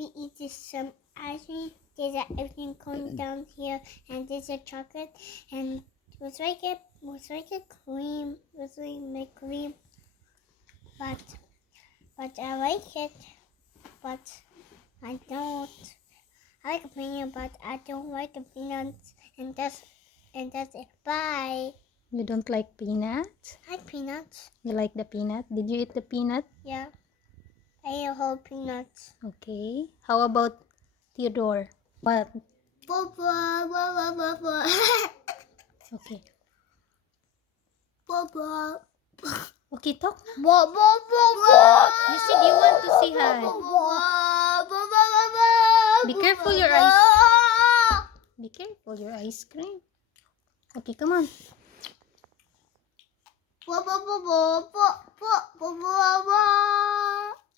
we eat this some ice cream. There's an ice cream cone down here, and there's a chocolate, and it was like a cream. It was like cream, but I like it, but I don't. I like a peanut, but I don't like the peanuts, and that's it. Bye. You don't like peanuts? I like peanuts. You like the peanut? Did you eat the peanut? Yeah, I ate a whole peanuts. Okay. How about Theodore? What? Okay. Okay, talk na. You said you want to say hi. Be careful your eyes. Be careful your ice cream. Okay, come on.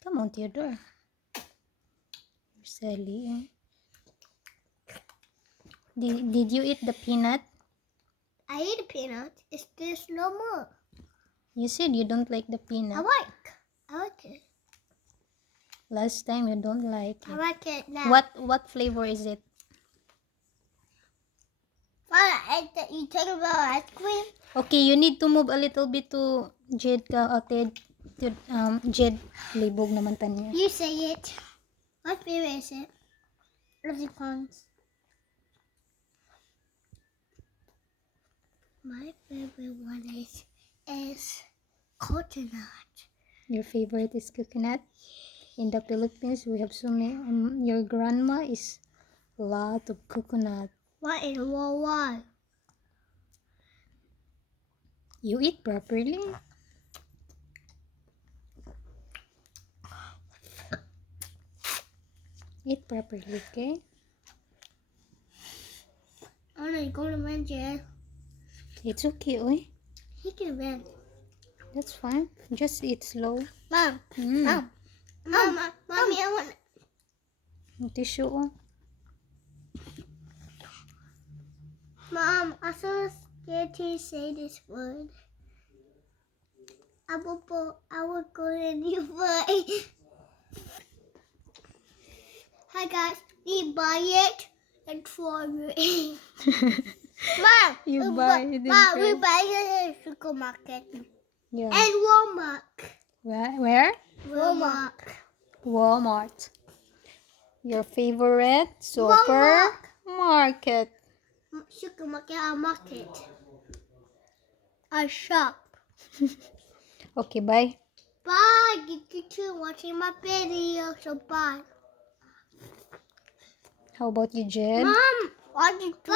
Come on, Theodore. You're silly. Eh? Did you eat the peanut? I ate a peanut. It's just no more. You said you don't like the I peanut. like it. Last time you don't like I it. like it now. What flavor is it? You talk about ice cream? Okay, you need to move a little bit to Jed ka ate. Jed libog naman tanya. You say it. What flavor is it? Of the cones. My favorite one is coconut. Your favorite is coconut? In the Philippines, we have so many. Your grandma is a lot of coconut. What in the world? Why? You eat properly? Eat properly, okay? Oh no, you're going to win, Jed. It's okay, oi. He can win. That's fine. Just eat slow. Mom, Mommy, I want. Tissue, oh. Mom, I'm so scared to say this word. I will go in your way. Hi guys, we buy it and try it. Mom, You we buy it and we try. buy it in the supermarket Yeah. and Walmart. Where? Walmart. Walmart. Your favorite supermarket. Supermarket or market. A shop. Okay, bye. Bye. You too watching my video. So bye. How about you, Jed? Mom, what did you do?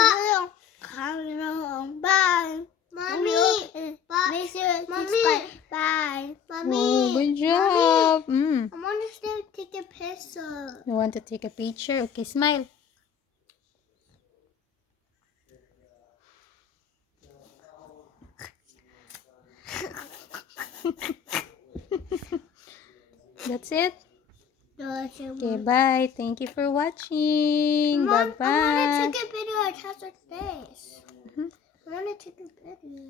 Bye. Mommy. Bye. Mommy. Bye. Mommy. Oh, good job. I want to still take a picture. You want to take a picture? Okay, smile. That's it. Okay, bye. Thank you for watching. Mom, Bye-bye. I want to take a video of Tasha's face. I want to take a video.